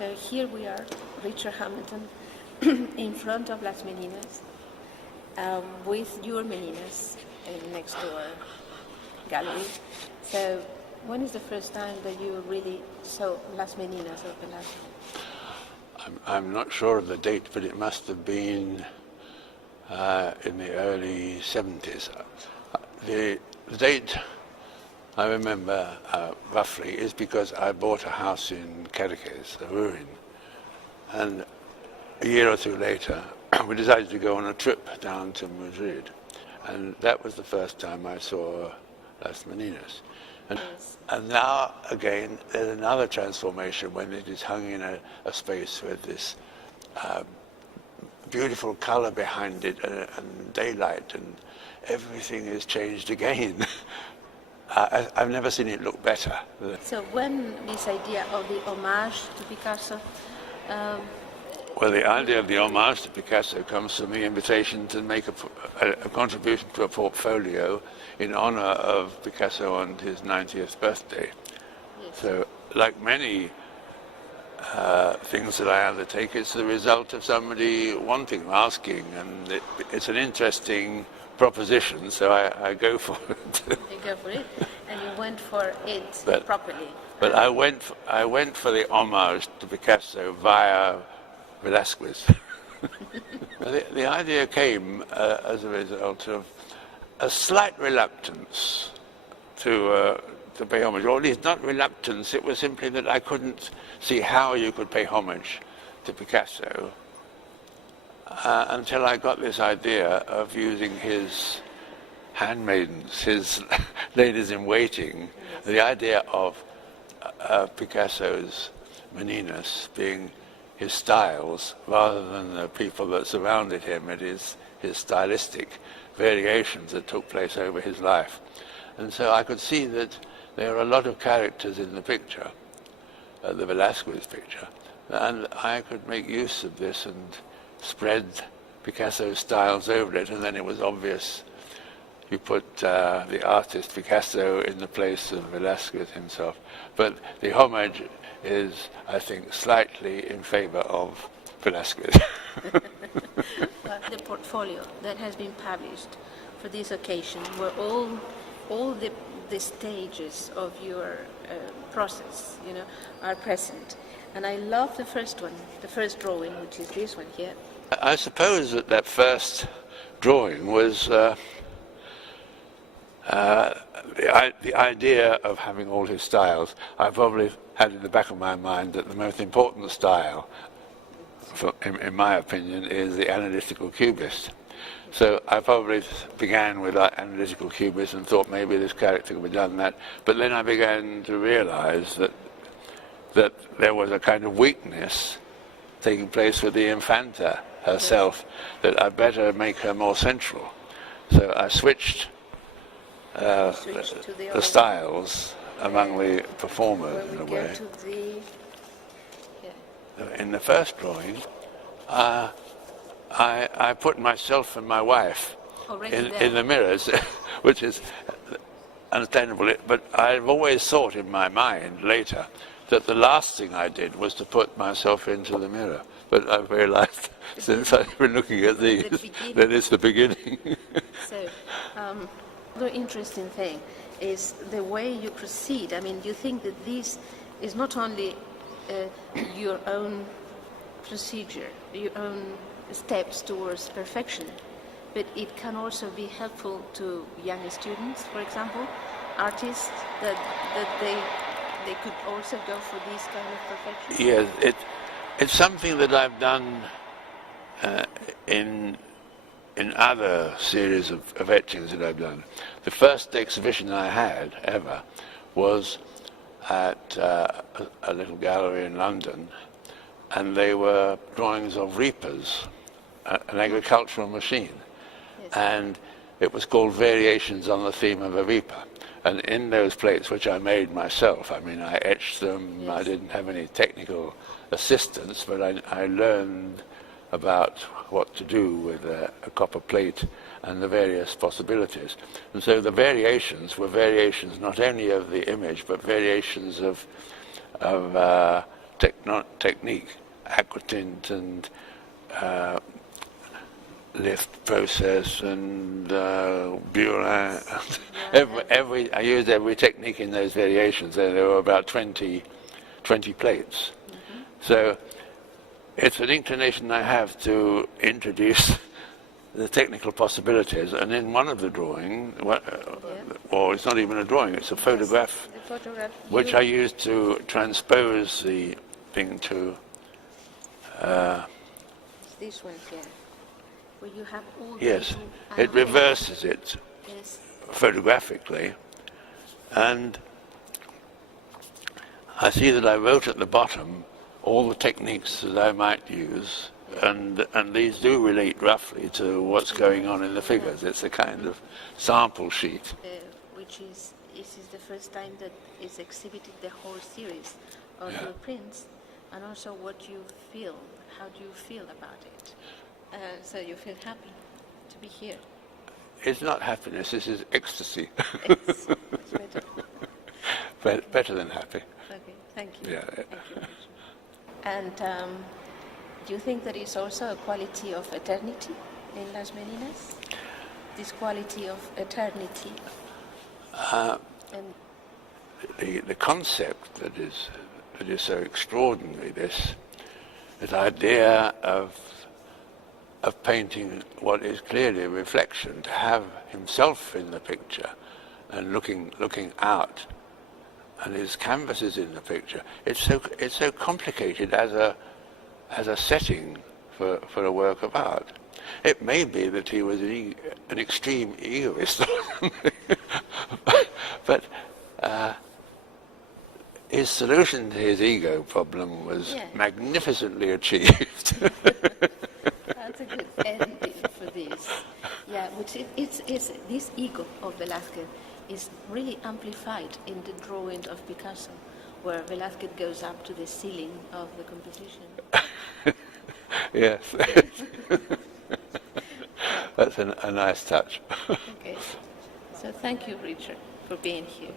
So here we are, Richard Hamilton, in front of Las Meninas, with your Meninas in next door gallery. So when is the first time that you really saw Las Meninas of Velázquez? I'm not sure of the date, but it must have been in the early 70s. The date I remember roughly is because I bought a house in Cadaqués, a ruin, and a year or two later we decided to go on a trip down to Madrid, and that was the first time I saw Las Meninas. And now, again, there's another transformation when it is hung in a space with this beautiful color behind it and daylight, and everything is changed again. I've never seen it look better. So when this idea of the homage to Picasso? Well, the idea of the homage to Picasso comes from the invitation to make a contribution to a portfolio in honor of Picasso on his 90th birthday. Yes. So, like many things that I undertake, it's the result of somebody wanting, asking, and it's an interesting proposition, so I go for it. You go for it, and you went for it properly. But I went for the homage to Picasso via Velázquez. The idea came as a result of a slight reluctance to pay homage, or at least not reluctance, it was simply that I couldn't see how you could pay homage to Picasso until I got this idea of using his handmaidens, his ladies-in-waiting, the idea of Picasso's Meninas being his styles rather than the people that surrounded him. It is his stylistic variations that took place over his life. And so I could see that there are a lot of characters in the picture, the Velázquez picture, and I could make use of this and spread Picasso's styles over it, and then it was obvious you put the artist Picasso in the place of Velázquez himself. But the homage is, I think, slightly in favor of Velázquez. The portfolio that has been published for this occasion, where all the stages of your process, are present. And I love the first one, the first drawing, which is this one here. I suppose that first drawing was the idea of having all his styles. I probably had in the back of my mind that the most important style, in my opinion, is the analytical cubist. So I probably began with analytical cubist and thought maybe this character could be done that. But then I began to realize that there was a kind of weakness taking place with the Infanta herself, that I'd better make her more central. So I switched the styles among the performers in a way. In the first drawing, I put myself and my wife in the mirrors, which is understandable, but I've always thought in my mind later that the last thing I did was to put myself into the mirror. But I've realized since I've been looking at these that it's the beginning. So, the interesting thing is the way you proceed. I mean, you think that this is not only your own procedure, your own steps towards perfection, but it can also be helpful to young students, for example, artists, that they could also go for this kind of perfection. Yes, it's something that I've done in other series of etchings that I've done. The first exhibition I had ever was at a little gallery in London, and they were drawings of reapers, an agricultural machine. Yes. And it was called Variations on the Theme of a Reaper. And in those plates, which I made myself, I mean, I etched them, yes. I didn't have any technical assistance, but I learned about what to do with a copper plate and the various possibilities. And so the variations were variations not only of the image, but variations of technique, aquatint and lift process and Burin. I used every technique in those variations. There were about 20 plates. Mm-hmm. So it's an inclination I have to introduce the technical possibilities, and in one of the drawing, or it's not even a drawing, it's a photograph, which I used to transpose the thing to. This one here, where you have all the yes, it reverses it photographically, and I see that I wrote at the bottom all the techniques that I might use. And these do relate roughly to what's going on in the figures. It's a kind of sample sheet. This is the first time that is exhibited the whole series of your prints, and also what you feel. How do you feel about it? So you feel happy to be here? It's not happiness. This is ecstasy. It's better. Better than happy. Okay, thank you. Yeah. Thank you. And do you think there is also a quality of eternity in Las Meninas? This quality of eternity? The concept that is so extraordinary, this idea of painting what is clearly a reflection, to have himself in the picture and looking out, and his canvas is in the picture. It's so complicated as a setting for a work of art. It may be that he was an extreme egoist, but his solution to his ego problem was magnificently achieved. That's a good ending for this. Yeah, which it's this ego of Velázquez is really amplified in the drawing of Picasso, where Velázquez goes up to the ceiling of the composition. Yes. That's a nice touch. Okay. So thank you, Richard, for being here.